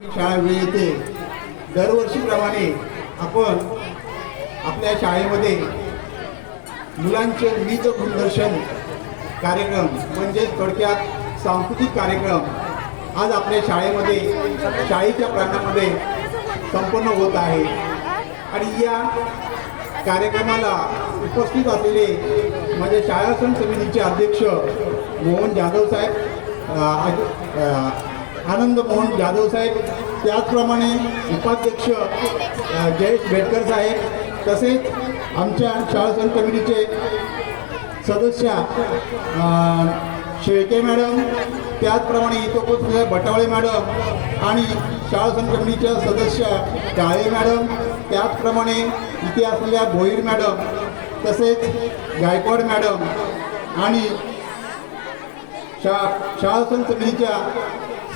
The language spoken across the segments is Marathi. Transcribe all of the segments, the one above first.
शाळा येते दरवर्षीप्रमाणे आपण आपल्या शाळेमध्ये मुलांचे विविध गुणदर्शन कार्यक्रम म्हणजे थोडक्यात सांस्कृतिक कार्यक्रम आज आपल्या शाळेमध्ये शाळेच्या प्रांगणामध्ये संपन्न होत आहे आणि या कार्यक्रमाला उपस्थित असलेले माझे शाळा सण समितीचे अध्यक्ष मोहन जाधव साहेब आनंद मोहन जाधव साहेब त्याचप्रमाणे उपाध्यक्ष जयेश बेटकर साहेब तसेच आमच्या शाळा सण कमिटीचे सदस्य शेळके मॅडम त्याचप्रमाणे इथं उपस्थित बटावळे मॅडम आणि शाळा सण कमिटीच्या सदस्य काळे मॅडम त्याचप्रमाणे इथे असलेल्या भोईर मॅडम तसेच गायकवाड मॅडम आणि शाळा सण समितीच्या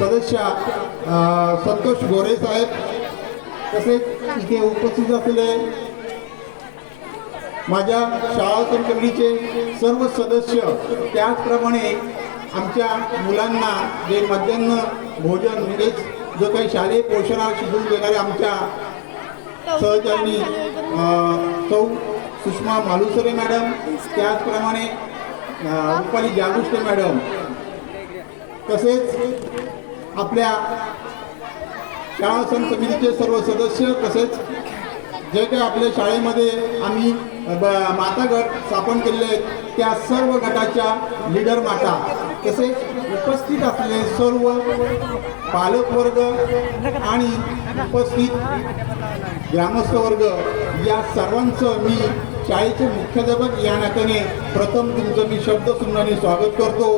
सदस्य संतोष गोरे साहेब तसेच इथे उपस्थित असलेले माझ्या शाळा सण कमिटीचे सर्व सदस्य त्याचप्रमाणे आमच्या मुलांना जे मध्यान्ह भोजन म्हणजेच जो काही शालेय पोषणावर शिजवून देणारे आमच्या सहचारिणी सौ सुषमा मालुसरे मॅडम त्याचप्रमाणे रुपाली जागुष्टे मॅडम तसेच आपल्या शाळा सण समितीचे सर्व सदस्य तसेच जे काही आपल्या शाळेमध्ये आम्ही माता गट स्थापन केलेले आहेत त्या सर्व गटाच्या लीडर माता तसेच उपस्थित असलेले सर्व पालक वर्ग आणि उपस्थित ग्रामस्थ वर्ग या सर्वांचं मी शाळेचे मुख्याध्यापक या नात्याने प्रथम तुमचं मी शब्दसुमनाने स्वागत करतो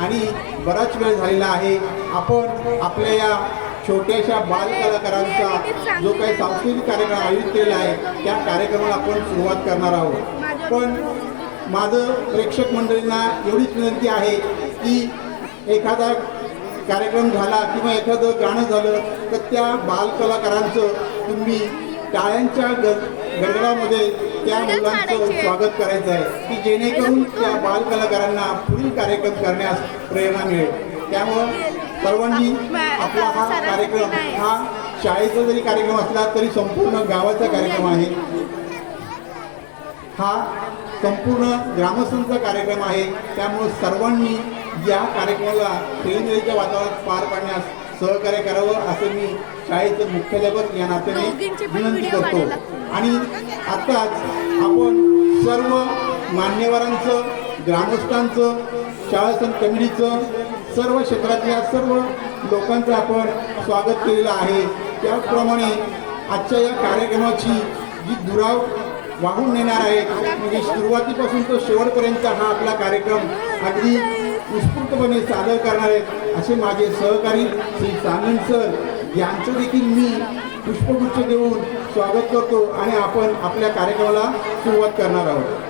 आणि बराच वेळ झालेला आहे आपण आपल्या या छोट्याशा बालकलाकारांचा जो काही सांस्कृतिक कार्यक्रम आयोजित केलेला आहे त्या कार्यक्रमाला आपण सुरुवात करणार आहोत पण माझं प्रेक्षक मंडळींना एवढीच विनंती आहे की एखादा कार्यक्रम झाला किंवा एखादं गाणं झालं तर त्या बालकलाकारांचं तुम्ही टाळ्यांच्या गडगडामध्ये त्या मुलांचं स्वागत करायचं आहे की जेणेकरून त्या बालकलाकारांना पुढील कार्यक्रम करण्यास प्रेरणा मिळेल त्यामुळं सर्वांनी आपला हा कार्यक्रम हा शाळेचा जरी कार्यक्रम असला तरी संपूर्ण गावाचा कार्यक्रम आहे हा संपूर्ण ग्रामस्थांचा कार्यक्रम आहे त्यामुळे सर्वांनी या कार्यक्रमाला खेळीमेळीच्या वातावरणात पार पाडण्यास सहकार्य करावं असं मी शाळेचे मुख्याध्यापक या नात्याने विनंती करतो आणि आताच आपण सर्व मान्यवरांचं ग्रामस्थांचं शाळा सण कमिटीचं सर्व क्षेत्रातल्या सर्व लोकांचं आपण स्वागत केलेलं आहे त्याचप्रमाणे आजच्या या कार्यक्रमाची जी दुराव वाहून नेणार आहे म्हणजे सुरुवातीपासून तो शेवटपर्यंत हा आपला कार्यक्रम अगदी उत्स्फूर्तपणे सादर करणार आहेत असे माझे सहकारी श्री सानंद सर यांचं देखील मी पुष्पगुच्छ देऊन स्वागत करतो आणि आपण आपल्या कार्यक्रमाला सुरुवात करणार आहोत.